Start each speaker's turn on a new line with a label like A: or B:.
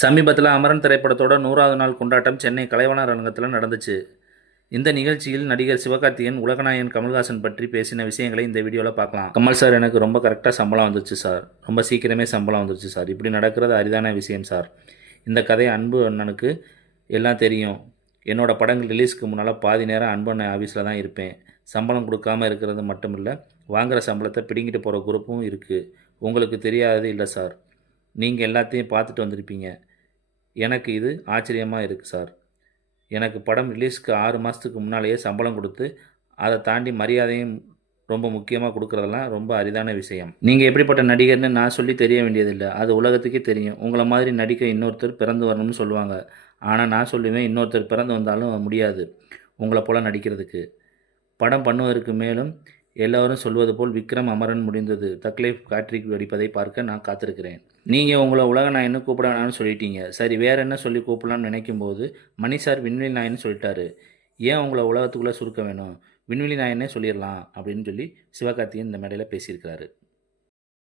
A: சமீபத்தில் அமரன் திரைப்படத்தோட நூறாவது நாள் கொண்டாட்டம் சென்னை கலைவாணர் அரங்கத்தில் நடந்துச்சு. இந்த நிகழ்ச்சியில் நடிகர் சிவகார்த்திகேயன் உலகநாயகன் கமல்ஹாசன் பற்றி பேசின விஷயங்களை இந்த வீடியோவில் பார்க்கலாம். கமல் சார் எனக்கு ரொம்ப கரெக்டாக சம்பளம் வந்துருச்சு சார். ரொம்ப சீக்கிரமே சம்பளம் வந்துருச்சு சார். இப்படி நடக்கிறது அரிதான விஷயம் சார். இந்த கதை அன்பு அண்ணனுக்கு எல்லாம் தெரியும். என்னோடய படங்கள் ரிலீஸ்க்கு முன்னால் பாதி நேரம் அன்பு அண்ணன் ஆஃபீஸில் தான் இருப்பேன். சம்பளம் கொடுக்காம இருக்கிறது மட்டும் இல்லை வாங்குகிற சம்பளத்தை பிடுங்கிட்டு போகிற குரூப்பும் இருக்குது உங்களுக்கு தெரியாதது இல்லை சார். நீங்கள் எல்லாத்தையும் பார்த்துட்டு வந்திருப்பீங்க. எனக்கு இது ஆச்சரியமாக இருக்குது சார். எனக்கு படம் ரிலீஸ்க்கு ஆறு மாதத்துக்கு முன்னாலேயே சம்பளம் கொடுத்து அதை தாண்டி மரியாதையும் ரொம்ப முக்கியமாக கொடுக்குறதெல்லாம் ரொம்ப அரிதான விஷயம். நீங்கள் எப்படிப்பட்ட நடிகர்னு நான் சொல்லி தெரிய வேண்டியதில்லை. அது உலகத்துக்கே தெரியும். உங்களை மாதிரி நடிக்க இன்னொருத்தர் பிறந்து வரணும்னு சொல்லுவாங்க. ஆனால் நான் சொல்லுவேன் இன்னொருத்தர் பிறந்து வந்தாலும் முடியாது. உங்களை போல் நடிக்கிறதுக்கு. படம் பண்ணுவதற்கு மேலும் எல்லோரும் சொல்வது போல் விக்ரம் அமரன் முடிந்தது. தக்லைஃப் காட்ரிக் வெடிப்பதை பார்க்க நான் காத்திருக்கிறேன். நீங்கள் உங்களை உலக நாயன்னு கூப்பிட வேணாம்னு சொல்லிட்டீங்க. சரி வேற என்ன சொல்லி கூப்பிடலாம்னு நினைக்கும் போது மணி சார் விண்வெளி நாயன்னு சொல்லிட்டாரு. ஏன் உங்களை உலகத்துக்குள்ளே சுருக்க வேணும்? விண்வெளி நாயனே சொல்லிடலாம் அப்படின்னு சொல்லி சிவகார்த்திகேயன் இந்த மேடையில் பேசியிருக்கிறாரு.